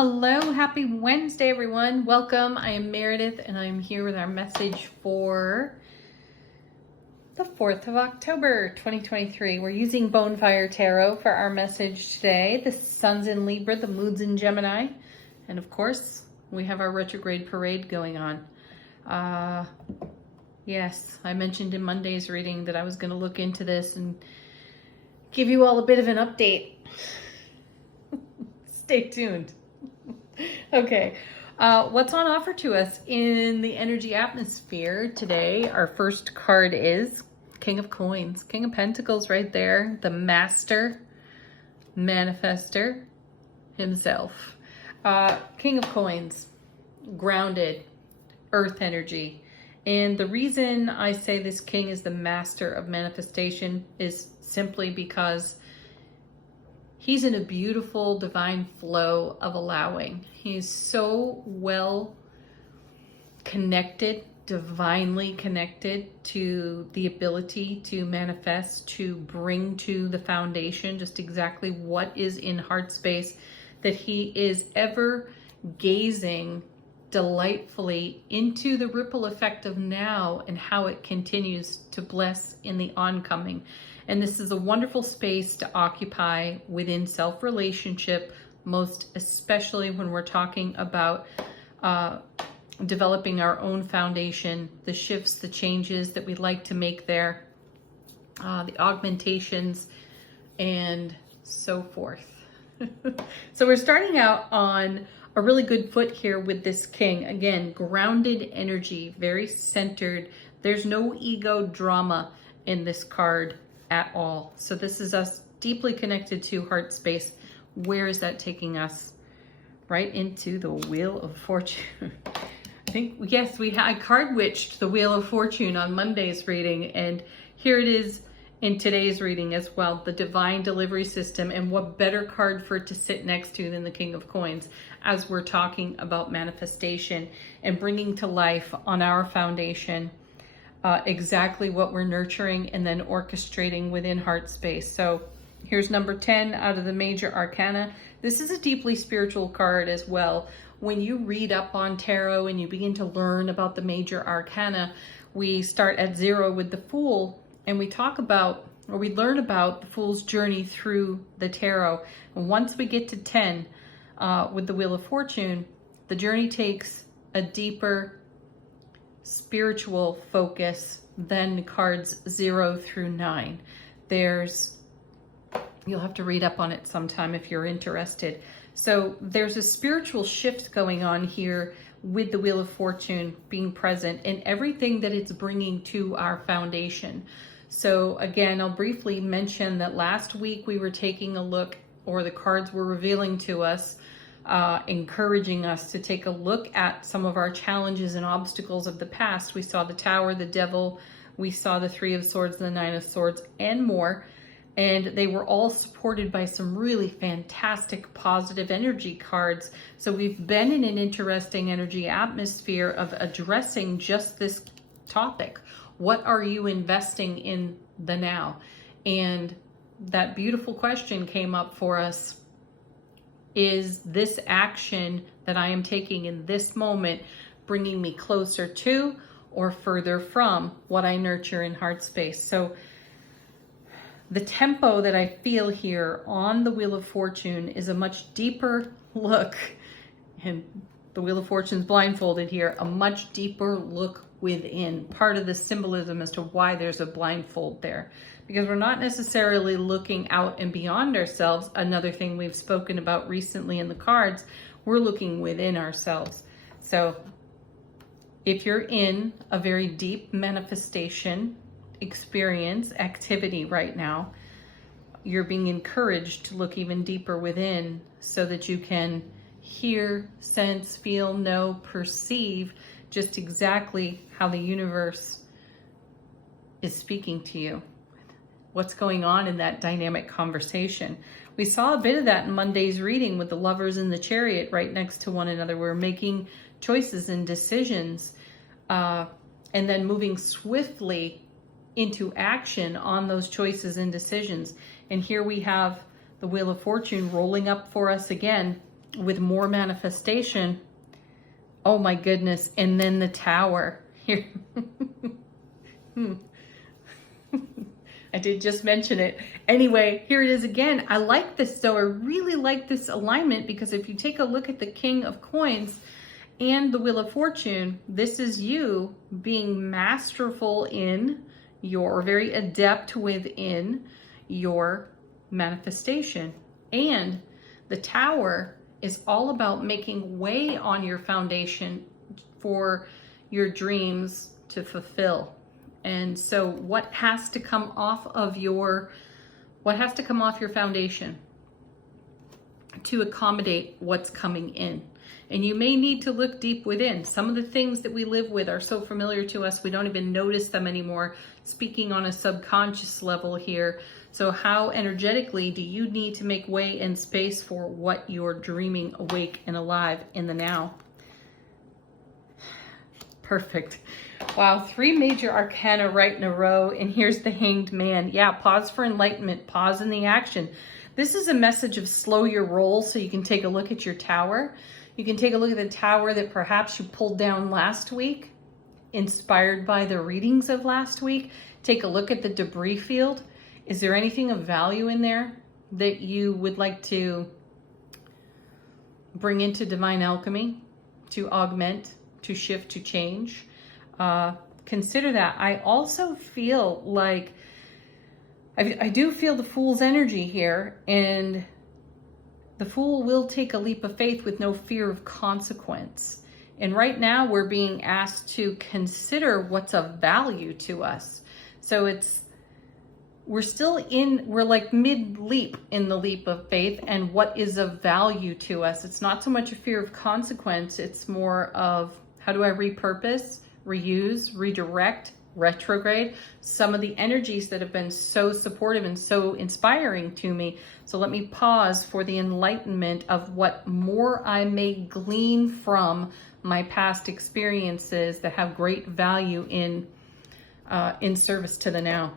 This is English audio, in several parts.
Hello, happy Wednesday, everyone. Welcome. I am Meredith, and I'm here with our message for the 4th of October, 2023. We're using Bonefire Tarot for our message today. The sun's in Libra, the moon's in Gemini, and of course, we have our retrograde parade going on. Yes, I mentioned in Monday's reading that I was going to look into this and give you all a bit of an update. Stay tuned. Okay, what's on offer to us in the energy atmosphere today? Our first card is King of Coins, King of Pentacles right there, the master manifester himself. King of Coins, grounded, earth energy. And the reason I say this king is the master of manifestation is simply because he's in a beautiful divine flow of allowing. He's so well connected, divinely connected to the ability to manifest, to bring to the foundation just exactly what is in heart space, that he is ever gazing delightfully into the ripple effect of now and how it continues to bless in the oncoming. And this is a wonderful space to occupy within self-relationship, most especially when we're talking about developing our own foundation, the shifts, the changes that we'd like to make there, the augmentations, and so forth. So we're starting out on a really good foot here with this king. Again, grounded energy, very centered. There's no ego drama in this card at all. So this is us deeply connected to heart space. Where is that taking us? Right into the Wheel of Fortune. I think, yes, I card witched the Wheel of Fortune on Monday's reading, and here it is in today's reading as well, the divine delivery system. And what better card for it to sit next to than the King of Coins as we're talking about manifestation and bringing to life on our foundation exactly what we're nurturing and then orchestrating within heart space. So here's number 10 out of the major arcana. This is a deeply spiritual card as well. When you read up on tarot and you begin to learn about the major arcana, we start at 0 with the Fool, and we talk about, or we learn about the Fool's journey through the tarot. And once we get to 10 with the Wheel of Fortune, the journey takes a deeper spiritual focus than cards 0 through 9. You'll have to read up on it sometime if you're interested. So there's a spiritual shift going on here with the Wheel of Fortune being present and everything that it's bringing to our foundation. So again, I'll briefly mention that last week we were taking a look, or the cards were revealing to us, encouraging us to take a look at some of our challenges and obstacles of the past. We saw the Tower, the Devil, we saw the 3 of Swords, the 9 of Swords, and more. And they were all supported by some really fantastic positive energy cards. So we've been in an interesting energy atmosphere of addressing just this topic. What are you investing in the now? And that beautiful question came up for us. Is this action that I am taking in this moment bringing me closer to or further from what I nurture in heart space? So the tempo that I feel here on the Wheel of Fortune is a much deeper look, and the Wheel of Fortune's blindfolded here, a much deeper look within. Part of the symbolism as to why there's a blindfold there, because we're not necessarily looking out and beyond ourselves. Another thing we've spoken about recently in the cards, we're looking within ourselves. So if you're in a very deep manifestation experience, activity right now, you're being encouraged to look even deeper within so that you can hear, sense, feel, know, perceive just exactly how the universe is speaking to you. What's going on in that dynamic conversation? We saw a bit of that in Monday's reading with the Lovers in the Chariot right next to one another. We're making choices and decisions and then moving swiftly into action on those choices and decisions. And here we have the Wheel of Fortune rolling up for us again, with more manifestation. Oh my goodness. And then the Tower here. I did just mention it. Anyway, here it is again. I like this though. I really like this alignment, because if you take a look at the King of Coins and the Wheel of Fortune, this is you being masterful in your, very adept within your manifestation. And the Tower is all about making way on your foundation for your dreams to fulfill. And so what has to come off your foundation to accommodate what's coming in? And you may need to look deep within. Some of the things that we live with are so familiar to us, we don't even notice them anymore. Speaking on a subconscious level here. So how energetically do you need to make way and space for what you're dreaming awake and alive in the now? Perfect. Wow, 3 major arcana right in a row. And here's the Hanged Man. Yeah, pause for enlightenment, pause in the action. This is a message of slow your roll, so you can take a look at your tower. You can take a look at the tower that perhaps you pulled down last week, inspired by the readings of last week. Take a look at the debris field. Is there anything of value in there that you would like to bring into divine alchemy, to augment, to shift, to change? Consider that. I also feel like, I do feel the Fool's energy here, and the Fool will take a leap of faith with no fear of consequence. And right now we're being asked to consider what's of value to us. So we're like mid-leap in the leap of faith, and what is of value to us. It's not so much a fear of consequence, it's more of, how do I repurpose, reuse, redirect, retrograde some of the energies that have been so supportive and so inspiring to me. So let me pause for the enlightenment of what more I may glean from my past experiences that have great value in service to the now.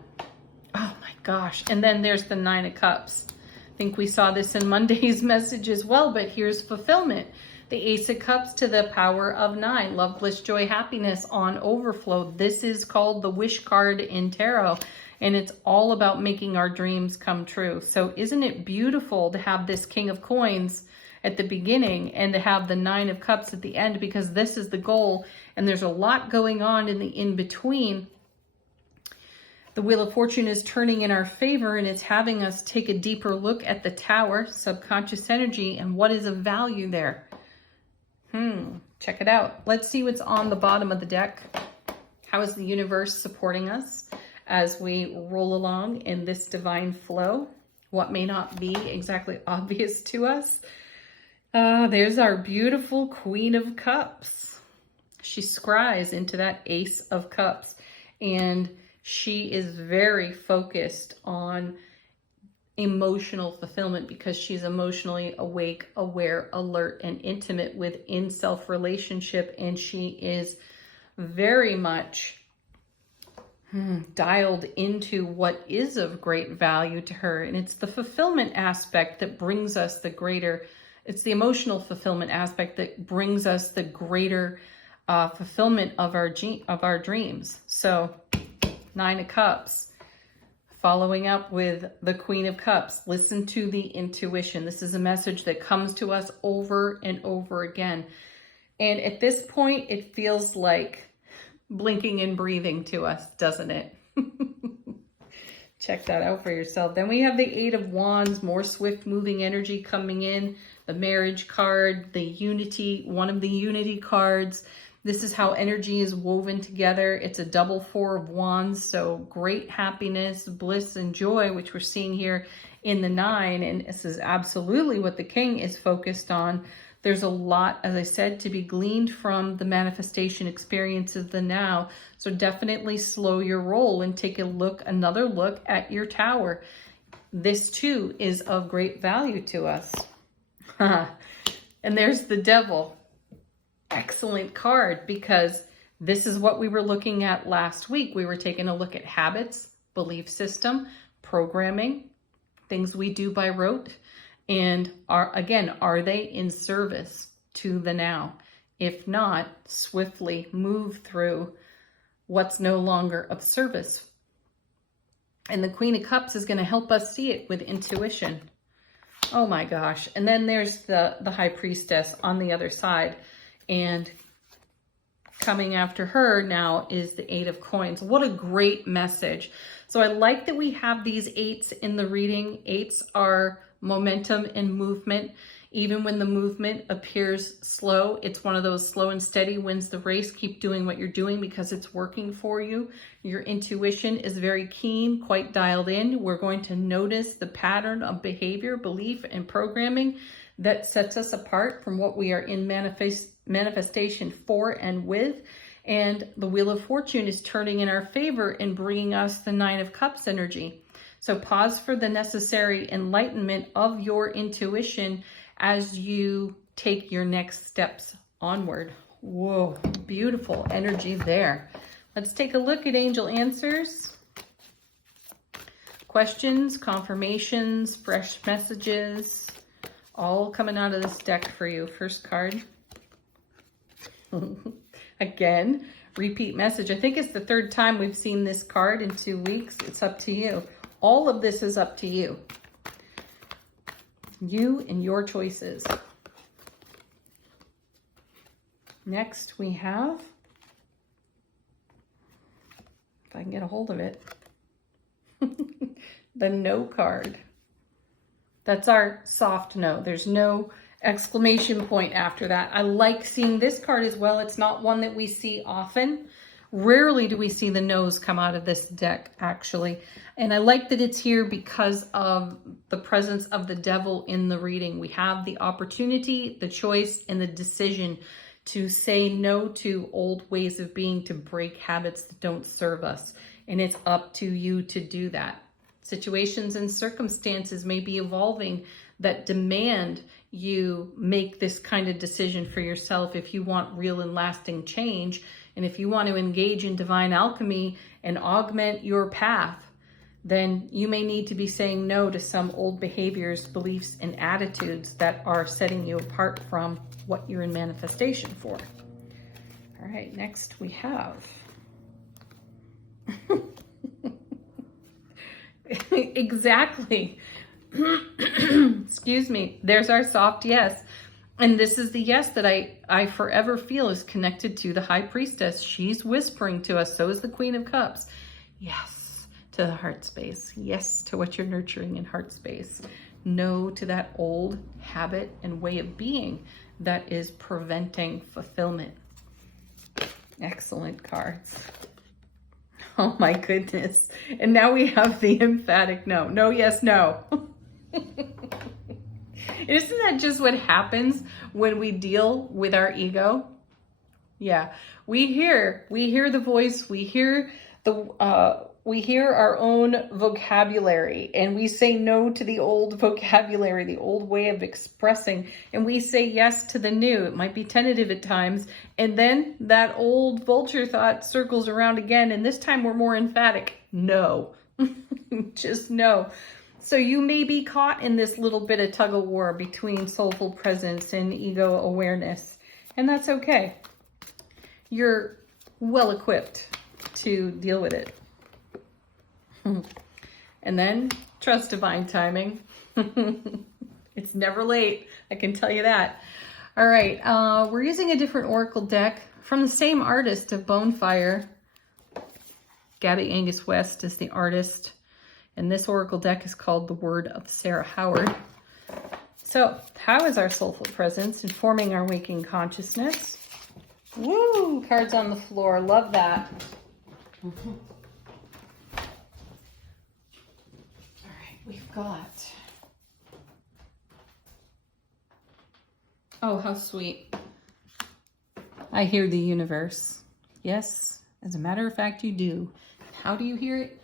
Oh my gosh. And then there's the 9 of Cups. I think we saw this in Monday's message as well, but here's fulfillment. The Ace of Cups to the power of 9. Love, bliss, joy, happiness on overflow. This is called the wish card in tarot, and it's all about making our dreams come true. So isn't it beautiful to have this King of Coins at the beginning and to have the 9 of Cups at the end, because this is the goal, and there's a lot going on in the in-between. The Wheel of Fortune is turning in our favor, and it's having us take a deeper look at the Tower, subconscious energy, and what is of value there. Check it out. Let's see what's on the bottom of the deck. How is the universe supporting us as we roll along in this divine flow? What may not be exactly obvious to us? There's our beautiful Queen of Cups. She scries into that Ace of Cups, and she is very focused on emotional fulfillment because she's emotionally awake, aware, alert, and intimate within self relationship. And she is very much dialed into what is of great value to her. And it's the fulfillment aspect that brings us the greater, it's the emotional fulfillment aspect that brings us the greater fulfillment of our dreams. So 9 of Cups. Following up with the Queen of Cups, listen to the intuition. This is a message that comes to us over and over again. And at this point, it feels like blinking and breathing to us, doesn't it? Check that out for yourself. Then we have the 8 of Wands, more swift moving energy coming in. The Marriage card, the Unity, one of the Unity cards. This is how energy is woven together. It's a double 4 of Wands, so great happiness, bliss, and joy, which we're seeing here in the 9. And this is absolutely what the King is focused on. There's a lot, as I said, to be gleaned from the manifestation experience of the now. So definitely slow your roll and take another look at your tower. This too is of great value to us. And there's the Devil. Excellent card, because this is what we were looking at last week. We were taking a look at habits, belief system, programming, things we do by rote. And are they in service to the now? If not, swiftly move through what's no longer of service. And the Queen of Cups is going to help us see it with intuition. Oh my gosh. And then there's the High Priestess on the other side. And coming after her now is the Eight of Coins. What a great message. So I like that we have these eights in the reading. Eights are momentum and movement. Even when the movement appears slow, it's one of those slow and steady wins the race. Keep doing what you're doing because it's working for you. Your intuition is very keen, quite dialed in. We're going to notice the pattern of behavior, belief, and programming that sets us apart from what we are in manifestation for and with. And the Wheel of Fortune is turning in our favor and bringing us the Nine of Cups energy. So pause for the necessary enlightenment of your intuition as you take your next steps onward. Whoa, beautiful energy there. Let's take a look at angel answers. Questions, confirmations, fresh messages, all coming out of this deck for you. First card. Again, repeat message. I think it's the third time we've seen this card in 2 weeks. It's up to you. All of this is up to you. You and your choices. Next we have, if I can get a hold of it, the no card. That's our soft no. There's no exclamation point after that. I like seeing this card as well. It's not one that we see often. Rarely do we see the no's come out of this deck, actually. And I like that it's here because of the presence of the devil in the reading. We have the opportunity, the choice, and the decision to say no to old ways of being, to break habits that don't serve us. And it's up to you to do that. Situations and circumstances may be evolving that demand you make this kind of decision for yourself if you want real and lasting change. And if you want to engage in divine alchemy and augment your path, then you may need to be saying no to some old behaviors, beliefs, and attitudes that are setting you apart from what you're in manifestation for. All right, next we have exactly. Excuse me. There's our soft yes. And this is the yes that I forever feel is connected to the High Priestess. She's whispering to us. So is the Queen of Cups. Yes to the heart space. Yes to what you're nurturing in heart space. No to that old habit and way of being that is preventing fulfillment. Excellent cards. Oh my goodness. And now we have the emphatic no. No, yes, no. Isn't that just what happens when we deal with our ego? Yeah, we hear the voice, we hear our own vocabulary, and we say no to the old vocabulary, the old way of expressing, and we say yes to the new. It might be tentative at times, and then that old vulture thought circles around again, and this time we're more emphatic. No, just no. So you may be caught in this little bit of tug of war between soulful presence and ego awareness, and that's okay. You're well equipped to deal with it. And then trust divine timing. It's never late, I can tell you that. All right, we're using a different oracle deck from the same artist of Bonefire. Gabby Angus West is the artist. And this oracle deck is called The Word of Sarah Howard. So, how is our soulful presence informing our waking consciousness? Woo! Cards on the floor. Love that. All right, we've got... Oh, how sweet. I hear the universe. Yes, as a matter of fact, you do. How do you hear it?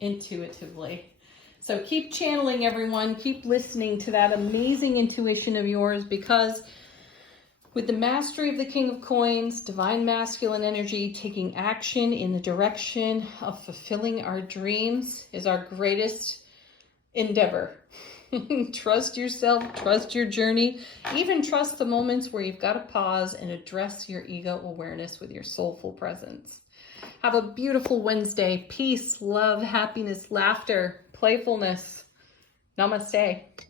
Intuitively. So keep channeling, everyone. Keep listening to that amazing intuition of yours, because with the mastery of the King of Coins, divine masculine energy, taking action in the direction of fulfilling our dreams is our greatest endeavor. Trust yourself, trust your journey, even trust the moments where you've got to pause and address your ego awareness with your soulful presence. Have a beautiful Wednesday. Peace, love, happiness, laughter, playfulness. Namaste.